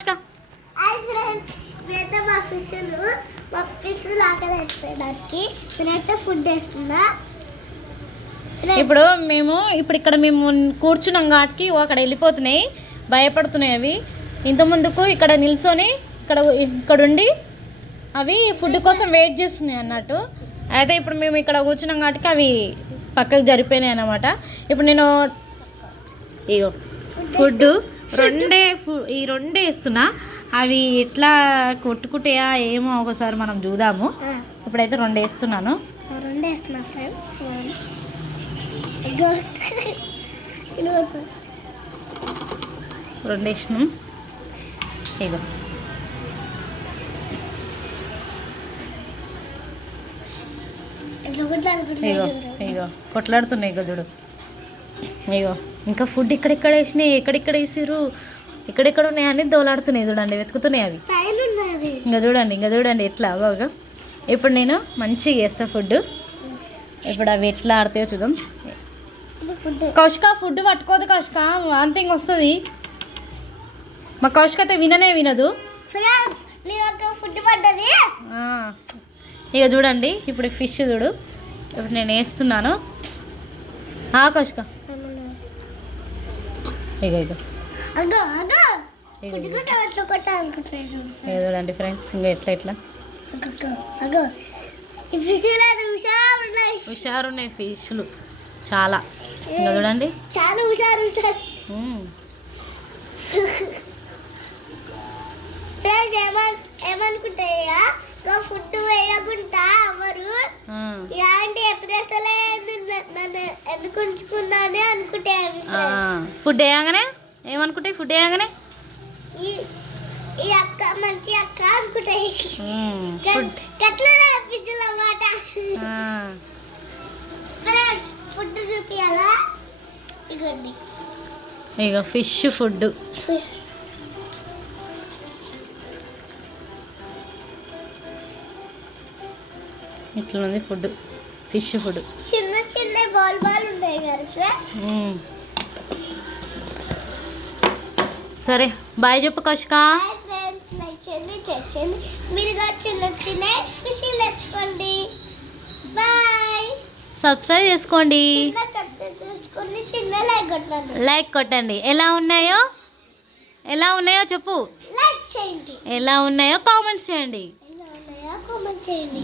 Hi friends, నేనైతే మా ఫిష్లు ఆకలేసుకోవడానికి నేనైతే ఫుడ్ వేస్తున్నా. ఇప్పుడు ఇక్కడ మేము కూర్చున్నాం కాబట్టి అక్కడ వెళ్ళిపోతున్నాయి, భయపడుతున్నాయి అవి. ఇంత ముందుకు ఇక్కడ నిల్చొని ఇక్కడ ఉండి అవి ఫుడ్ కోసం వెయిట్ చేస్తున్నాయి అన్నట్టు. అయితే ఇప్పుడు మేము ఇక్కడ కూర్చున్నాం కాబట్టి అవి పక్కకు జరిపోయినాయి అన్నమాట. ఇప్పుడు నేను ఇగో ఫుడ్ ఈ రెండే ఇస్తున్నా. అవి ఎట్లా కొట్టుకుంటాయా ఏమో ఒకసారి మనం చూద్దాము. ఇప్పుడైతే రెండు వేస్తున్నాను. రెండు వేసినాం. ఇగో ఇగో ఇగో కొట్లాడుతున్నాయి ఇగో చూడు. ఇగో ఇంకా ఫుడ్ ఇక్కడెక్కడ వేసినాయి, ఎక్కడెక్కడ వేసిర్రు, ఎక్కడెక్కడ ఉన్నాయి అని దోలాడుతున్నాయి చూడండి, వెతుకుతున్నాయి అవి. ఇంకా చూడండి ఎట్లా బాగా. ఇప్పుడు నేను మంచిగా వేస్తా ఫుడ్. ఇప్పుడు అవి ఎట్లా ఆడుతాయో చూద్దాం. కౌశిక ఫుడ్ పట్టుకోదు, కౌశిక వాంతింగ్ వస్తుంది. మా కౌశిక అయితే వినదు. ఇక చూడండి ఇప్పుడు ఫిష్ చూడు. ఇప్పుడు నేను వేస్తున్నాను. కౌశిక ఇగో చూడండి ఫ్రెండ్స్, ఇంకా ఎట్లా హుషారున్నాయి ఫిష్లు చాలా. ఇంకా చూడండి చాలా హుషారు. ఏమనుకుంటాయా ఫుడ్ వేయకుండా ఎవరు ఇలాంటి ఎప్పుడేస్తలే నన్ను ఎందుకు ఉంచుకుందా అని అనుకుంటాయి. ఫుడ్ వేయగానే ఏమనుకుంటాయి, ఫుడ్ వేయగానే ఈ అక్క మంచి అక్క అనుకుంటాయి. అన్నమాట. ఫుడ్ చూపియాలా? ఇగోండి ఇక ఫిష్ ఫుడ్. ఇట్లా ఉంది ఫుడ్, ఫిష్ ఫుడ్. చిన్న చిన్న బాల్ ఉన్నాయి కదా. సరే బాయ్ చెప్పు కౌశిక. లైక్ చేయండి, చేయండి. మీరు చిన్న ఫిష్ తెచ్చుకోండి. బాయ్. సబ్స్క్రైబ్ చేసుకోండి, చిన్న లైక్ కొట్టండి. ఎలా ఉన్నాయో చెప్పు. లైక్ చేయండి. ఎలా ఉన్నాయో కామెంట్స్ చేయండి. కామెంట్ చేయండి.